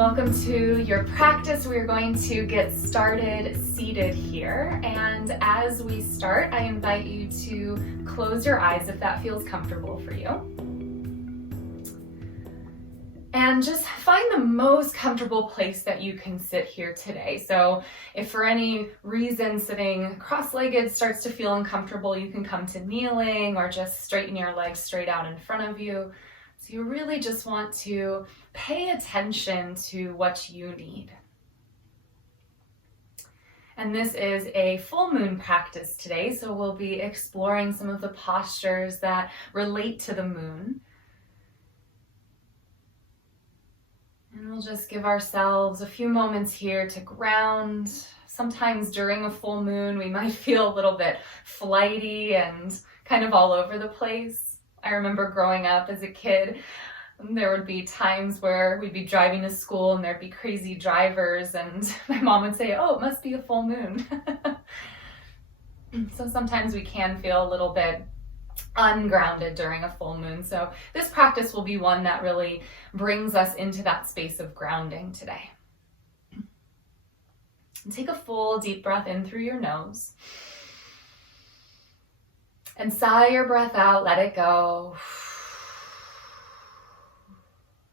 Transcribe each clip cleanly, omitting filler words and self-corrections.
Welcome to your practice. We're going to get started seated here. And as we start, I invite you to close your eyes if that feels comfortable for you. And just find the most comfortable place that you can sit here today. So if for any reason sitting cross-legged starts to feel uncomfortable, you can come to kneeling or just straighten your legs straight out in front of you. So you really just want to pay attention to what you need. And this is a full moon practice today, so we'll be exploring some of the postures that relate to the moon. And we'll just give ourselves a few moments here to ground. Sometimes during a full moon, we might feel a little bit flighty and kind of all over the place. I remember growing up as a kid, there would be times where we'd be driving to school and there'd be crazy drivers and my mom would say, "Oh, it must be a full moon." So sometimes we can feel a little bit ungrounded during a full moon. So this practice will be one that really brings us into that space of grounding today. And take a full deep breath in through your nose. And sigh your breath out, let it go.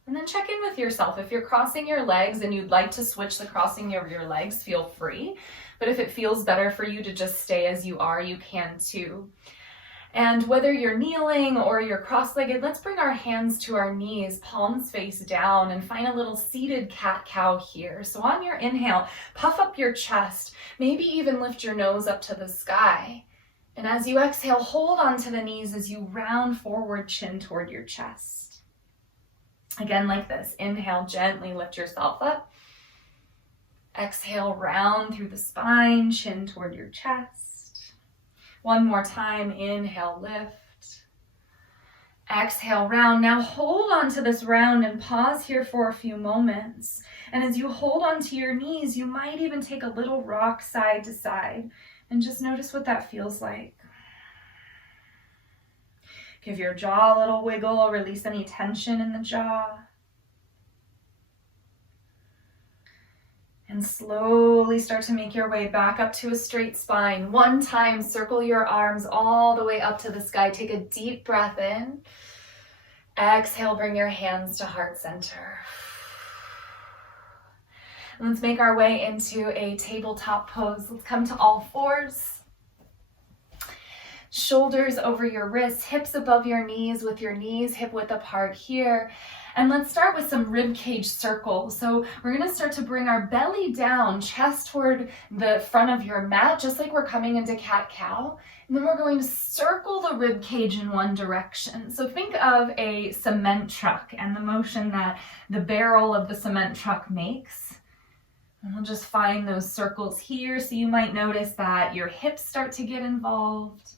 And then check in with yourself. If you're crossing your legs and you'd like to switch the crossing of your legs, feel free. But if it feels better for you to just stay as you are, you can too. And whether you're kneeling or you're cross-legged, let's bring our hands to our knees, palms face down, and find a little seated cat-cow here. So on your inhale, puff up your chest, maybe even lift your nose up to the sky. And as you exhale, hold onto the knees as you round forward, chin toward your chest. Again, like this. Inhale, gently lift yourself up. Exhale, round through the spine, chin toward your chest. One more time. Inhale, lift. Exhale, round. Now hold onto this round and pause here for a few moments. And as you hold onto your knees, you might even take a little rock side to side. And just notice what that feels like. Give your jaw a little wiggle, release any tension in the jaw. And slowly start to make your way back up to a straight spine. One time, circle your arms all the way up to the sky. Take a deep breath in. Exhale, bring your hands to heart center. Let's make our way into a tabletop pose. Let's come to all fours. Shoulders over your wrists, hips above your knees with your knees hip width apart here. And let's start with some rib cage circles. So we're going to start to bring our belly down, chest toward the front of your mat, just like we're coming into cat-cow. And then we're going to circle the rib cage in one direction. So think of a cement truck and the motion that the barrel of the cement truck makes. And we'll just find those circles here. So you might notice that your hips start to get involved.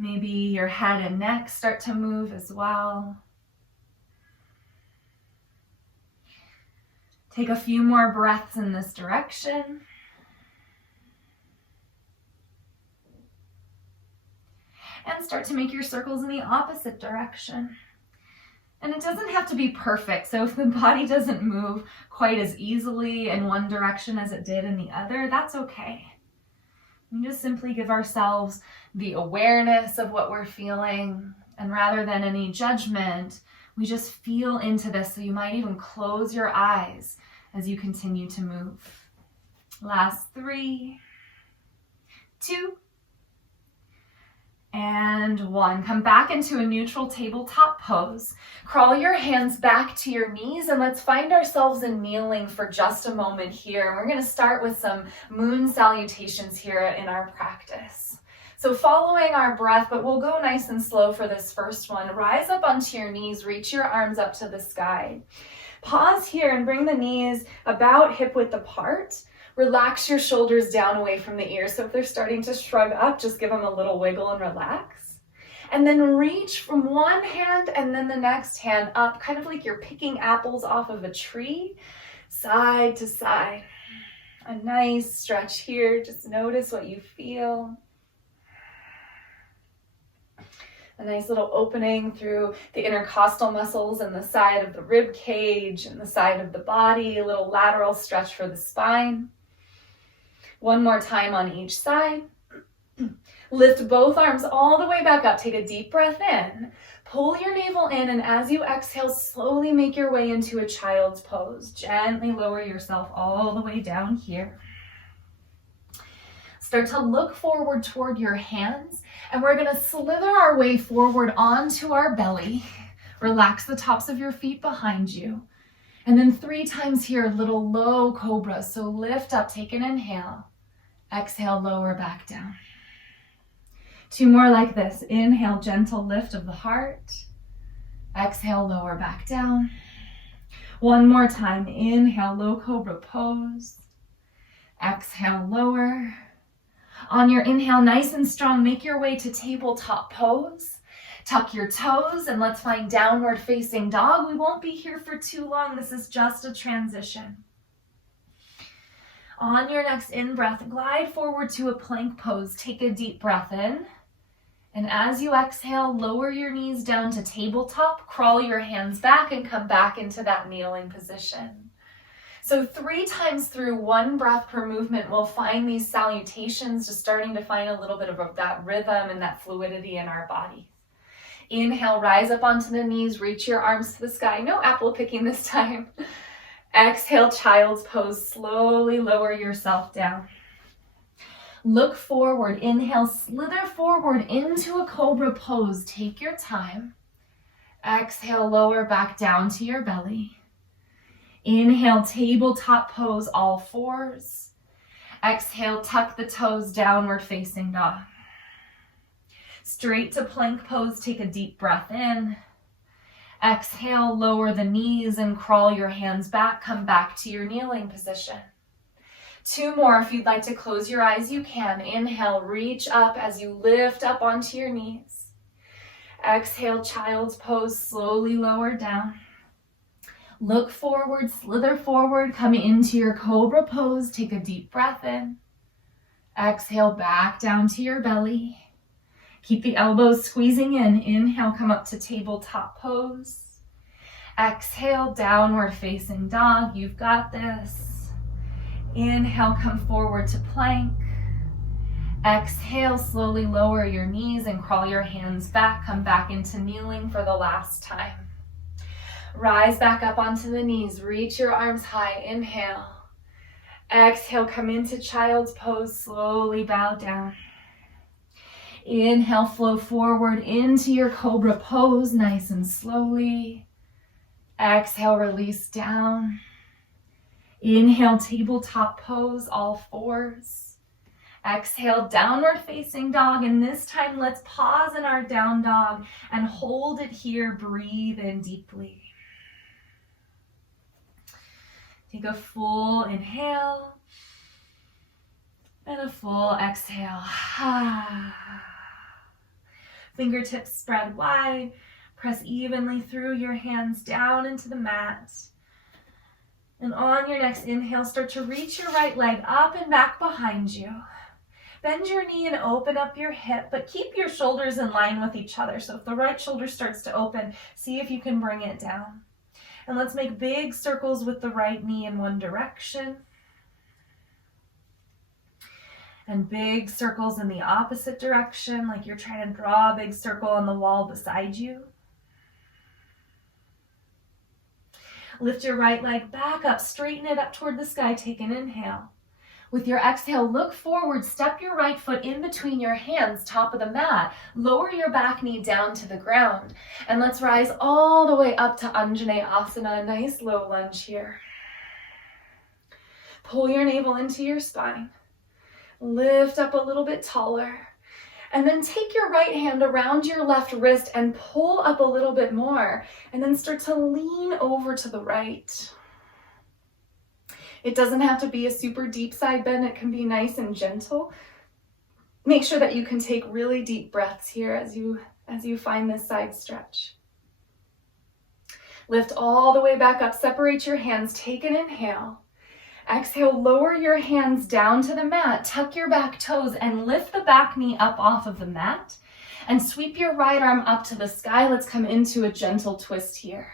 Maybe your head and neck start to move as well. Take a few more breaths in this direction. And start to make your circles in the opposite direction. And it doesn't have to be perfect. So if the body doesn't move quite as easily in one direction as it did in the other, that's okay. We just simply give ourselves the awareness of what we're feeling. And rather than any judgment, we just feel into this. So you might even close your eyes as you continue to move. Last 3, 2, and 1. Come back into a neutral tabletop pose. Crawl your hands back to your knees and let's find ourselves in kneeling for just a moment here. We're going to start with some moon salutations here in our practice. So following our breath, but we'll go nice and slow for this first one. Rise up onto your knees, reach your arms up to the sky. Pause here and bring the knees about hip width apart. Relax your shoulders down away from the ears. So if they're starting to shrug up, just give them a little wiggle and relax. And then reach from one hand and then the next hand up, kind of like you're picking apples off of a tree, side to side. A nice stretch here. Just notice what you feel. A nice little opening through the intercostal muscles and the side of the rib cage and the side of the body, a little lateral stretch for the spine. One more time on each side. Lift both arms all the way back up. Take a deep breath in. Pull your navel in, and as you exhale, slowly make your way into a child's pose. Gently lower yourself all the way down here. Start to look forward toward your hands, and we're going to slither our way forward onto our belly. Relax the tops of your feet behind you. And then 3 times here, little low cobra. So lift up, take an inhale. Exhale, lower back down. 2 more like this. Inhale, gentle lift of the heart. Exhale, lower back down. 1 more time. Inhale, low cobra pose. Exhale, lower. On your inhale, nice and strong, make your way to tabletop pose. Tuck your toes and let's find downward facing dog. We won't be here for too long. This is just a transition. On your next in-breath, glide forward to a plank pose. Take a deep breath in. And as you exhale, lower your knees down to tabletop, crawl your hands back and come back into that kneeling position. So 3 times through 1 breath per movement, we'll find these salutations, just starting to find a little bit of that rhythm and that fluidity in our body. Inhale, rise up onto the knees, reach your arms to the sky. No apple picking this time. Exhale, child's pose. Slowly lower yourself down. Look forward. Inhale, slither forward into a cobra pose. Take your time. Exhale, lower back down to your belly. Inhale, tabletop pose, all 4s. Exhale, tuck the toes, downward facing dog. Straight to plank pose, take a deep breath in. Exhale, lower the knees and crawl your hands back. Come back to your kneeling position. 2 more. If you'd like to close your eyes, you can. Inhale, reach up as you lift up onto your knees. Exhale, child's pose, slowly lower down. Look forward, slither forward, come into your cobra pose. Take a deep breath in. Exhale, back down to your belly. Keep the elbows squeezing in. Inhale, come up to tabletop pose. Exhale, downward facing dog. You've got this. Inhale, come forward to plank. Exhale, slowly lower your knees and crawl your hands back. Come back into kneeling for the last time. Rise back up onto the knees. Reach your arms high. Inhale. Exhale, come into child's pose. Slowly bow down. Inhale, flow forward into your cobra pose, nice and slowly. Exhale, release down. Inhale, tabletop pose, all 4s. Exhale, downward facing dog. And this time, let's pause in our down dog and hold it here. Breathe in deeply. Take a full inhale and a full exhale. Fingertips spread wide. Press evenly through your hands down into the mat. And on your next inhale, start to reach your right leg up and back behind you. Bend your knee and open up your hip, but keep your shoulders in line with each other. So if the right shoulder starts to open, see if you can bring it down. And let's make big circles with the right knee in one direction. And big circles in the opposite direction, like you're trying to draw a big circle on the wall beside you. Lift your right leg back up, straighten it up toward the sky, take an inhale. With your exhale, look forward, step your right foot in between your hands, top of the mat. Lower your back knee down to the ground. And let's rise all the way up to Anjanae Asana, a nice low lunge here. Pull your navel into your spine. Lift up a little bit taller. And then take your right hand around your left wrist and pull up a little bit more. And then start to lean over to the right. It doesn't have to be a super deep side bend. It can be nice and gentle. Make sure that you can take really deep breaths here as you find this side stretch. Lift all the way back up. Separate your hands. Take an inhale. Exhale, lower your hands down to the mat. Tuck your back toes and lift the back knee up off of the mat. And sweep your right arm up to the sky. Let's come into a gentle twist here.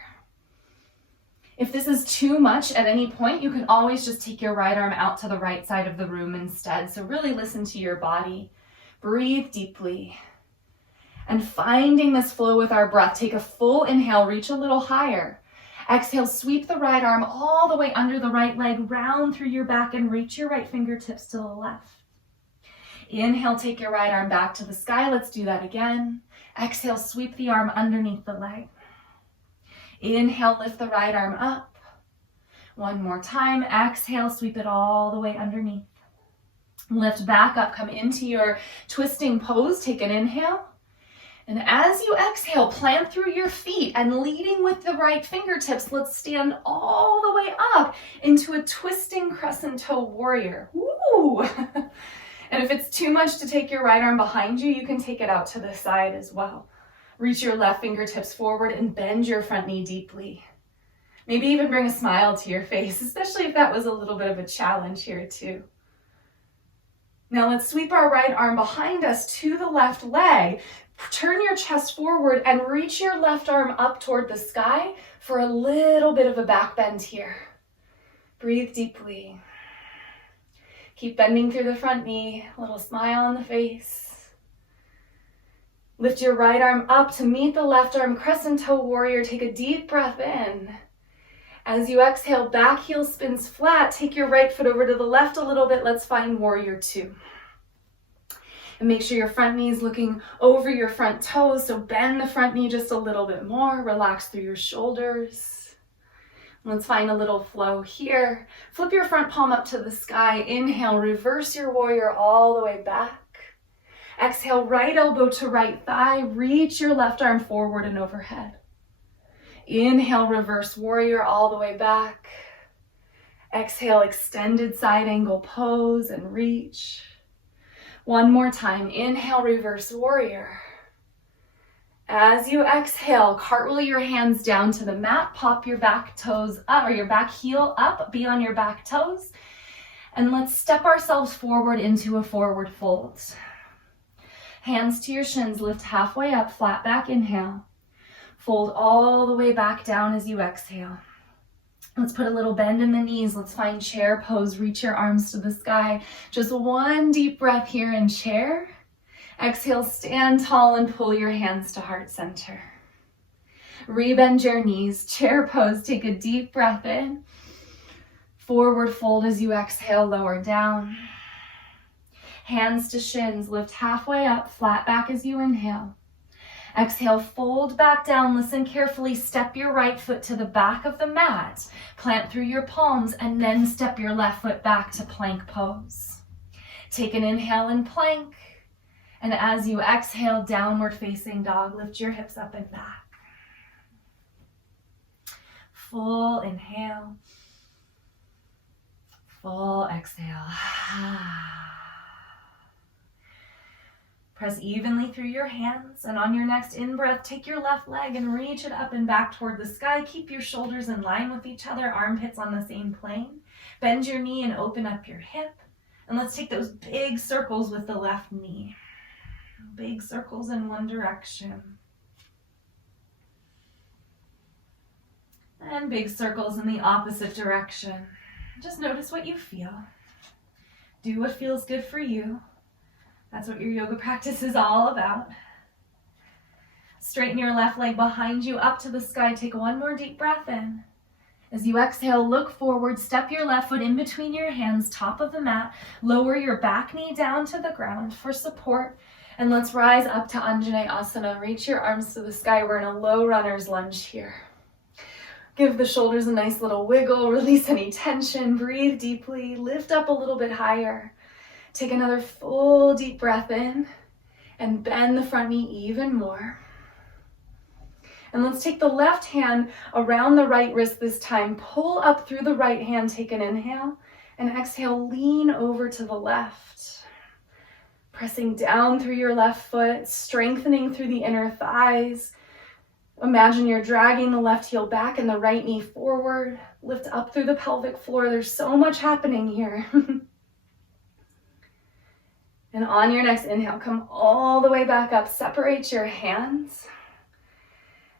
If this is too much at any point, you can always just take your right arm out to the right side of the room instead. So really listen to your body. Breathe deeply. And finding this flow with our breath, take a full inhale, reach a little higher. Exhale, sweep the right arm all the way under the right leg, round through your back and reach your right fingertips to the left. Inhale, take your right arm back to the sky. Let's do that again. Exhale, sweep the arm underneath the leg. Inhale, lift the right arm up. One more time. Exhale, sweep it all the way underneath. Lift back up, come into your twisting pose. Take an inhale. And as you exhale, plant through your feet and leading with the right fingertips, let's stand all the way up into a twisting Crescent Toe Warrior. Woo! And if it's too much to take your right arm behind you, you can take it out to the side as well. Reach your left fingertips forward and bend your front knee deeply. Maybe even bring a smile to your face, especially if that was a little bit of a challenge here too. Now let's sweep our right arm behind us to the left leg. Turn your chest forward and reach your left arm up toward the sky for a little bit of a back bend here. Breathe deeply. Keep bending through the front knee, a little smile on the face. Lift your right arm up to meet the left arm, Crescent Toe Warrior. Take a deep breath in. As you exhale, back heel spins flat. Take your right foot over to the left a little bit. Let's find Warrior Two. And make sure your front knee is looking over your front toes. So bend the front knee just a little bit more. Relax through your shoulders. Let's find a little flow here. Flip your front palm up to the sky. Inhale, reverse your warrior all the way back. Exhale, right elbow to right thigh. Reach your left arm forward and overhead. Inhale, reverse warrior all the way back. Exhale, extended side angle pose and reach. One more time. Inhale, reverse warrior. As you exhale, cartwheel your hands down to the mat, pop your back toes up or your back heel up, be on your back toes. And let's step ourselves forward into a forward fold. Hands to your shins, lift halfway up, flat back, inhale. Fold all the way back down as you exhale. Let's put a little bend in the knees. Let's find chair pose, reach your arms to the sky. Just one deep breath here in chair. Exhale, stand tall and pull your hands to heart center. Rebend your knees, chair pose, take a deep breath in. Forward fold as you exhale, lower down. Hands to shins, lift halfway up, flat back as you inhale. Exhale, fold back down, listen carefully, step your right foot to the back of the mat, plant through your palms, and then step your left foot back to plank pose. Take an inhale in plank. And as you exhale, downward facing dog, lift your hips up and back. Full inhale. Full exhale. Press evenly through your hands. And on your next in-breath, take your left leg and reach it up and back toward the sky. Keep your shoulders in line with each other, armpits on the same plane. Bend your knee and open up your hip. And let's take those big circles with the left knee. Big circles in one direction. And big circles in the opposite direction. Just notice what you feel. Do what feels good for you. That's what your yoga practice is all about. Straighten your left leg behind you up to the sky. Take one more deep breath in. As you exhale, look forward, step your left foot in between your hands, top of the mat. Lower your back knee down to the ground for support. And let's rise up to Anjanae Asana. Reach your arms to the sky. We're in a low runner's lunge here. Give the shoulders a nice little wiggle. Release any tension. Breathe deeply. Lift up a little bit higher. Take another full deep breath in. And bend the front knee even more. And let's take the left hand around the right wrist this time. Pull up through the right hand. Take an inhale. And exhale, lean over to the left. Pressing down through your left foot, strengthening through the inner thighs. Imagine you're dragging the left heel back and the right knee forward. Lift up through the pelvic floor. There's so much happening here. And on your next inhale, come all the way back up. Separate your hands.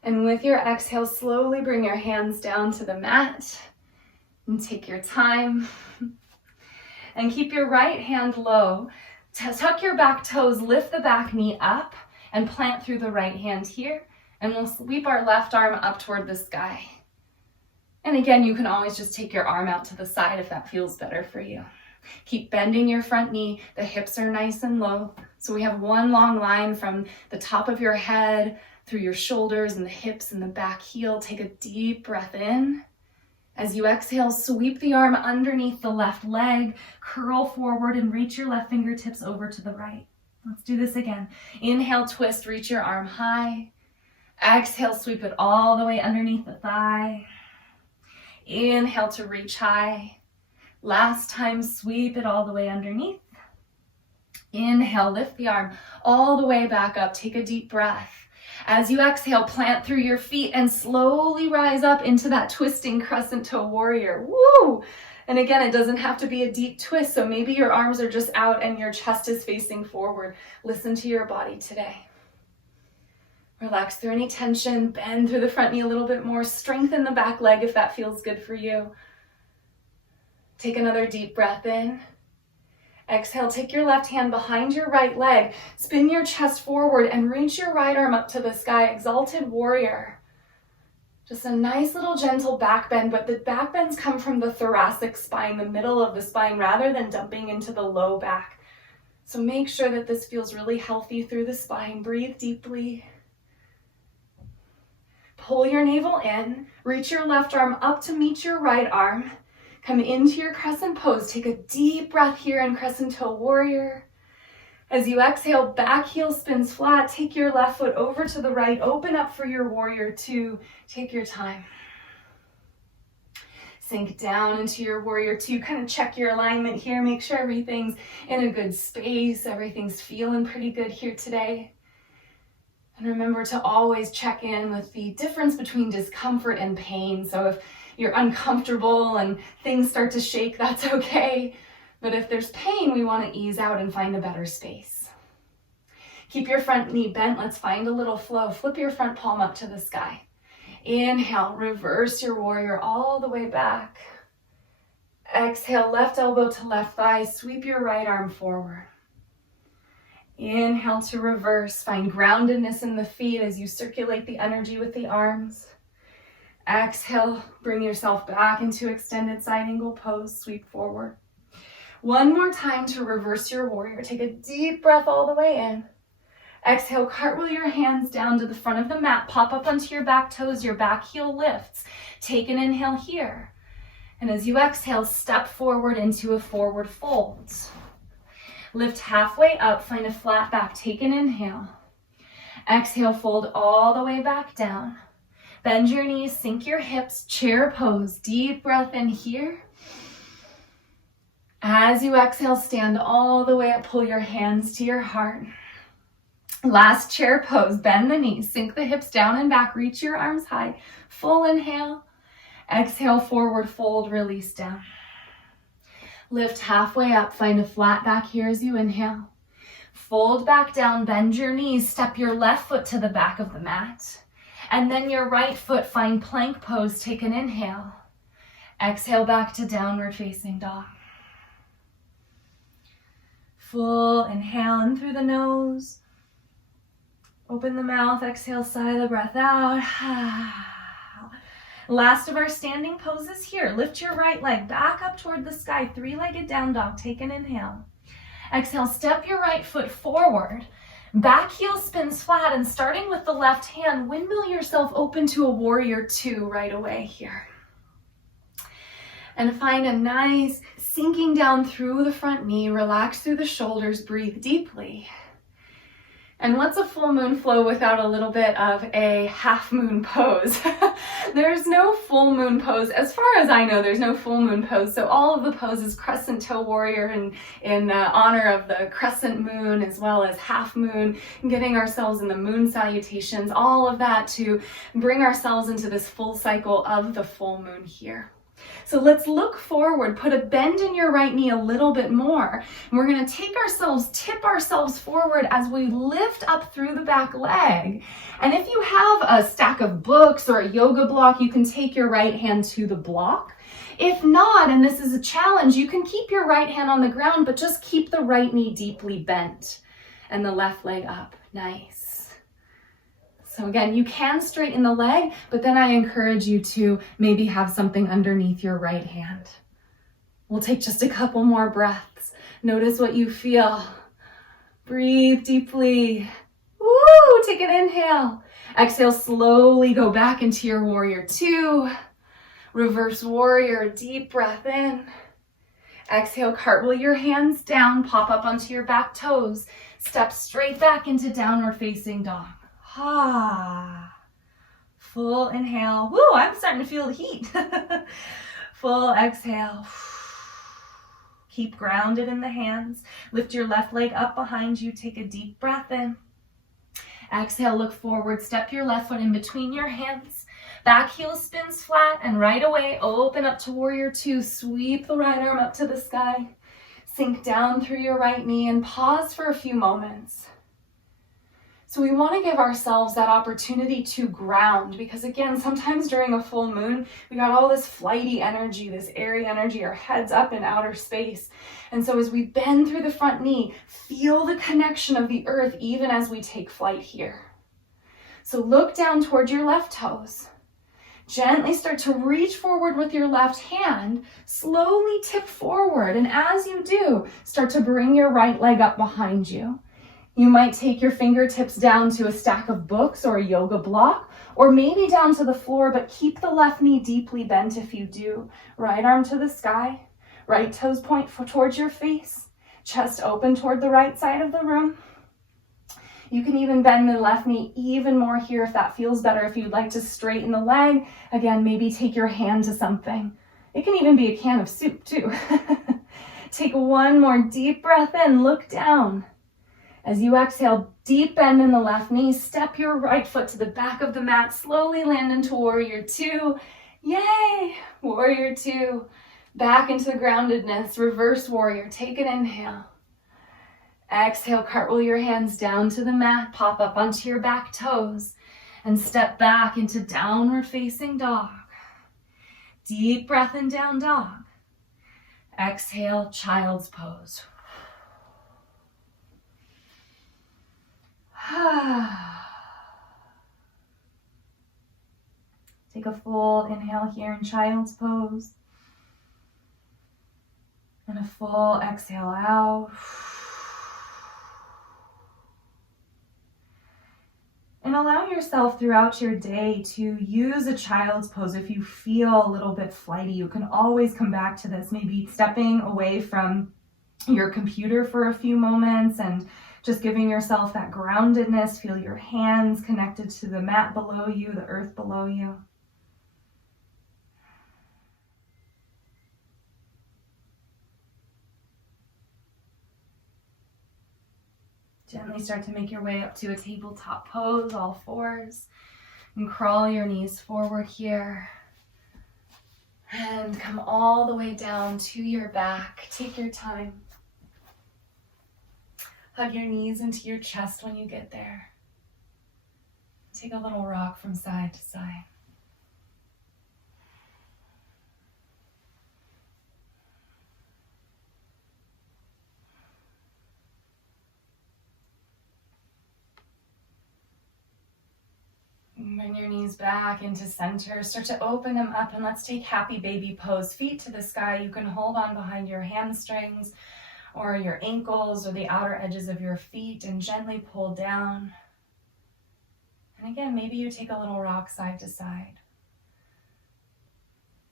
And with your exhale, slowly bring your hands down to the mat. And take your time. And keep your right hand low. Tuck your back toes, lift the back knee up, and plant through the right hand here. And we'll sweep our left arm up toward the sky. And again, you can always just take your arm out to the side if that feels better for you. Keep bending your front knee. The hips are nice and low. So we have one long line from the top of your head through your shoulders and the hips and the back heel. Take a deep breath in. As you exhale, sweep the arm underneath the left leg, curl forward and reach your left fingertips over to the right. Let's do this again. Inhale, twist, reach your arm high. Exhale, sweep it all the way underneath the thigh. Inhale to reach high. Last time, sweep it all the way underneath. Inhale, lift the arm all the way back up. Take a deep breath. As you exhale, plant through your feet and slowly rise up into that twisting Crescent Toe Warrior. Woo! And again, it doesn't have to be a deep twist, so maybe your arms are just out and your chest is facing forward. Listen to your body today. Relax through any tension, bend through the front knee a little bit more, strengthen the back leg if that feels good for you. Take another deep breath in. Exhale, take your left hand behind your right leg, spin your chest forward and reach your right arm up to the sky, Exalted Warrior. Just a nice little gentle back bend, but the back bends come from the thoracic spine, the middle of the spine, rather than dumping into the low back. So make sure that this feels really healthy through the spine. Breathe deeply. Pull your navel in, reach your left arm up to meet your right arm. Come into your Crescent Pose. Take a deep breath here in Crescent Toe Warrior. As you exhale, back heel spins flat. Take your left foot over to the right. Open up for your Warrior Two. Take your time. Sink down into your Warrior Two. Kind of check your alignment here. Make sure everything's in a good space. Everything's feeling pretty good here today. And remember to always check in with the difference between discomfort and pain. So if you're uncomfortable and things start to shake, that's okay. But if there's pain, we want to ease out and find a better space. Keep your front knee bent. Let's find a little flow. Flip your front palm up to the sky. Inhale, reverse your Warrior all the way back. Exhale, left elbow to left thigh. Sweep your right arm forward. Inhale to reverse. Find groundedness in the feet as you circulate the energy with the arms. Exhale, bring yourself back into extended side angle pose. Sweep forward. One more time to reverse your Warrior. Take a deep breath all the way in. Exhale, cartwheel your hands down to the front of the mat. Pop up onto your back toes. Your back heel lifts. Take an inhale here. And as you exhale, step forward into a forward fold. Lift halfway up, find a flat back. Take an inhale. Exhale, fold all the way back down. Bend your knees, sink your hips, chair pose. Deep breath in here. As you exhale, stand all the way up, pull your hands to your heart. Last chair pose, bend the knees, sink the hips down and back, reach your arms high. Full inhale. Exhale, forward fold, release down. Lift halfway up, find a flat back here as you inhale. Fold back down, bend your knees, step your left foot to the back of the mat. And then your right foot, find plank pose, take an inhale. Exhale back to downward facing dog. Full inhale in through the nose. Open the mouth, exhale, sigh the breath out. Last of our standing poses here. Lift your right leg back up toward the sky, three-legged down dog. Take an inhale. Exhale, step your right foot forward. Back heel spins flat, and starting with the left hand, windmill yourself open to a Warrior Two right away here. And find a nice sinking down through the front knee, relax through the shoulders, breathe deeply. And what's a full moon flow without a little bit of a half moon pose? There's no full moon pose. As far as I know, there's no full moon pose. So all of the poses, Crescent Toe Warrior in honor of the crescent moon, as well as half moon, getting ourselves in the moon salutations, all of that to bring ourselves into this full cycle of the full moon here. So let's look forward, put a bend in your right knee a little bit more. And we're gonna tip ourselves forward as we lift up through the back leg. And if you have a stack of books or a yoga block, you can take your right hand to the block. If not, and this is a challenge, you can keep your right hand on the ground, but just keep the right knee deeply bent and the left leg up. Nice. So again, you can straighten the leg, but then I encourage you to maybe have something underneath your right hand. We'll take just a couple more breaths. Notice what you feel. Breathe deeply. Woo! Take an inhale. Exhale, slowly go back into your warrior two. Reverse warrior, deep breath in. Exhale, cartwheel your hands down, pop up onto your back toes. Step straight back into downward facing dog. Full inhale. Woo, I'm starting to feel the heat. Full exhale. Keep grounded in the hands. Lift your left leg up behind you. Take a deep breath in. Exhale, look forward. Step your left foot in between your hands. Back heel spins flat, and right away, open up to warrior two. Sweep the right arm up to the sky. Sink down through your right knee and pause for a few moments. So we want to give ourselves that opportunity to ground, because again, sometimes during a full moon, we got all this flighty energy, this airy energy, our heads up in outer space. And so as we bend through the front knee, feel the connection of the earth even as we take flight here. So look down toward your left toes. Gently start to reach forward with your left hand, slowly tip forward. And as you do, start to bring your right leg up behind you. You might take your fingertips down to a stack of books or a yoga block, or maybe down to the floor, but keep the left knee deeply bent if you do. Right arm to the sky, right toes point towards your face, chest open toward the right side of the room. You can even bend the left knee even more here if that feels better. If you'd like to straighten the leg, again, maybe take your hand to something. It can even be a can of soup too. Take one more deep breath in, look down. As you exhale, deep bend in the left knee, step your right foot to the back of the mat, slowly land into warrior two. Yay! Warrior two. Back into the groundedness, reverse warrior. Take an inhale. Exhale, cartwheel your hands down to the mat, pop up onto your back toes, and step back into downward facing dog. Deep breath in, down dog. Exhale, child's pose. Take a full inhale here in child's pose. And a full exhale out. And allow yourself throughout your day to use a child's pose. If you feel a little bit flighty, you can always come back to this. Maybe stepping away from your computer for a few moments and just giving yourself that groundedness. Feel your hands connected to the mat below you, the earth below you. Gently start to make your way up to a tabletop pose, all fours, and crawl your knees forward here. And come all the way down to your back. Take your time. Hug your knees into your chest when you get there. Take a little rock from side to side. Bring your knees back into center. Start to open them up, and let's take happy baby pose. Feet to the sky. You can hold on behind your hamstrings or your ankles or the outer edges of your feet and gently pull down. And again, maybe you take a little rock side to side.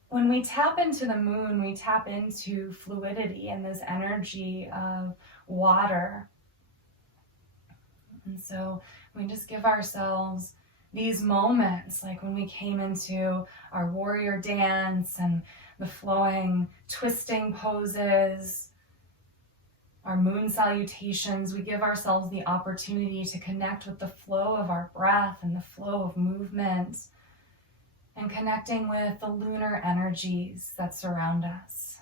When we tap into the moon, we tap into fluidity and this energy of water. And so we just give ourselves these moments, like when we came into our warrior dance and the flowing, twisting poses, our moon salutations, we give ourselves the opportunity to connect with the flow of our breath and the flow of movement. and connecting with the lunar energies that surround us.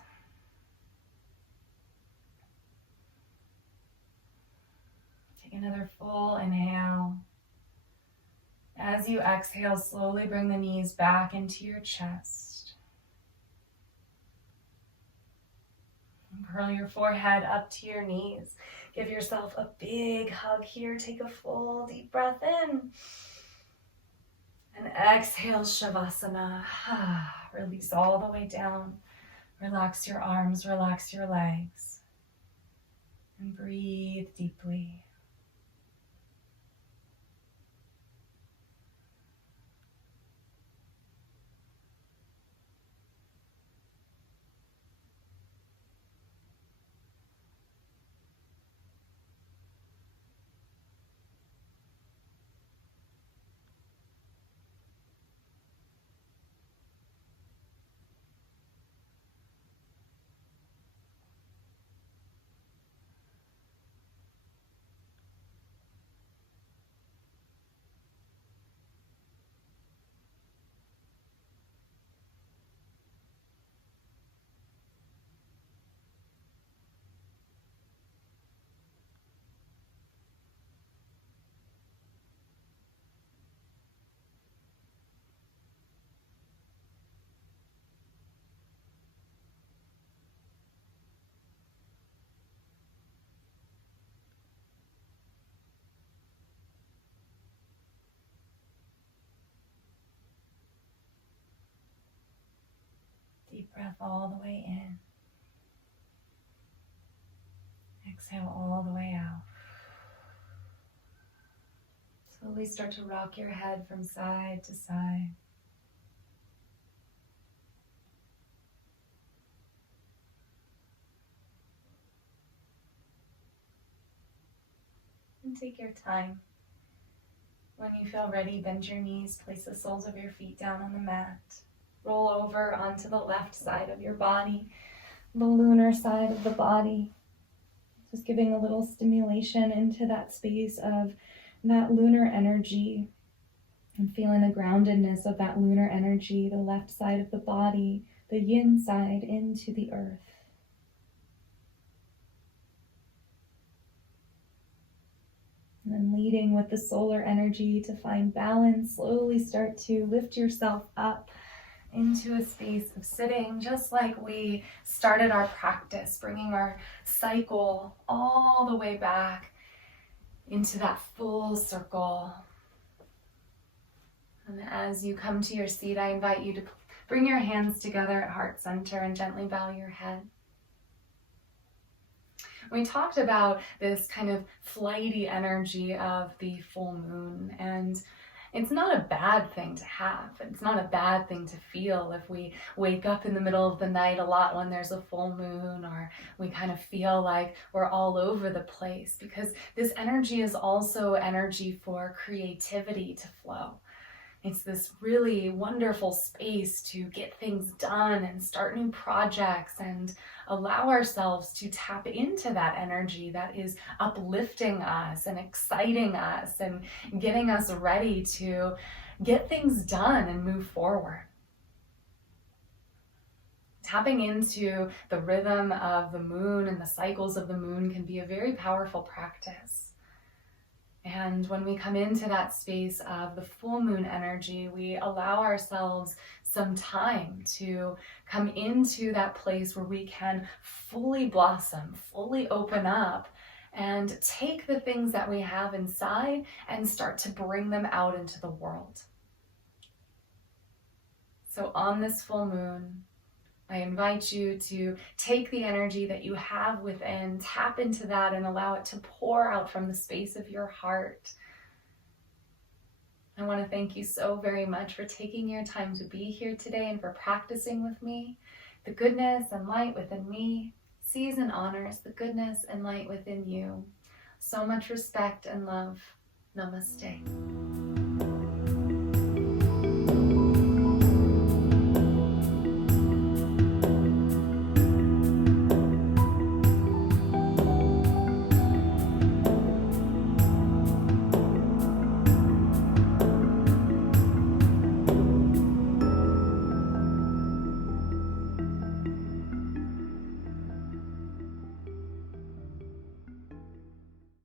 Take another full inhale. As you exhale, slowly bring the knees back into your chest. And curl your forehead up to your knees. Give yourself a big hug here. Take a full deep breath in. And exhale, Shavasana. Release all the way down. Relax your arms, relax your legs. And breathe deeply. Deep breath all the way in. Exhale all the way out. Slowly start to rock your head from side to side. And take your time. When you feel ready, bend your knees, place the soles of your feet down on the mat. Roll over onto the left side of your body, the lunar side of the body. Just giving a little stimulation into that space of that lunar energy and feeling the groundedness of that lunar energy, the left side of the body, the yin side into the earth. And then leading with the solar energy to find balance, slowly start to lift yourself up into a space of sitting, just like we started our practice, bringing our cycle all the way back into that full circle. And as you come to your seat, I invite you to bring your hands together at heart center and gently bow your head. We talked about this kind of flighty energy of the full moon, and it's not a bad thing to have. It's not a bad thing to feel if we wake up in the middle of the night a lot when there's a full moon, or we kind of feel like we're all over the place, because this energy is also energy for creativity to flow. It's this really wonderful space to get things done and start new projects and allow ourselves to tap into that energy that is uplifting us and exciting us and getting us ready to get things done and move forward. Tapping into the rhythm of the moon and the cycles of the moon can be a very powerful practice. And when we come into that space of the full moon energy, we allow ourselves some time to come into that place where we can fully blossom, fully open up, and take the things that we have inside and start to bring them out into the world. So on this full moon, I invite you to take the energy that you have within, tap into that, and allow it to pour out from the space of your heart. I want to thank you so very much for taking your time to be here today and for practicing with me. The goodness and light within me sees and honors the goodness and light within you. So much respect and love. Namaste.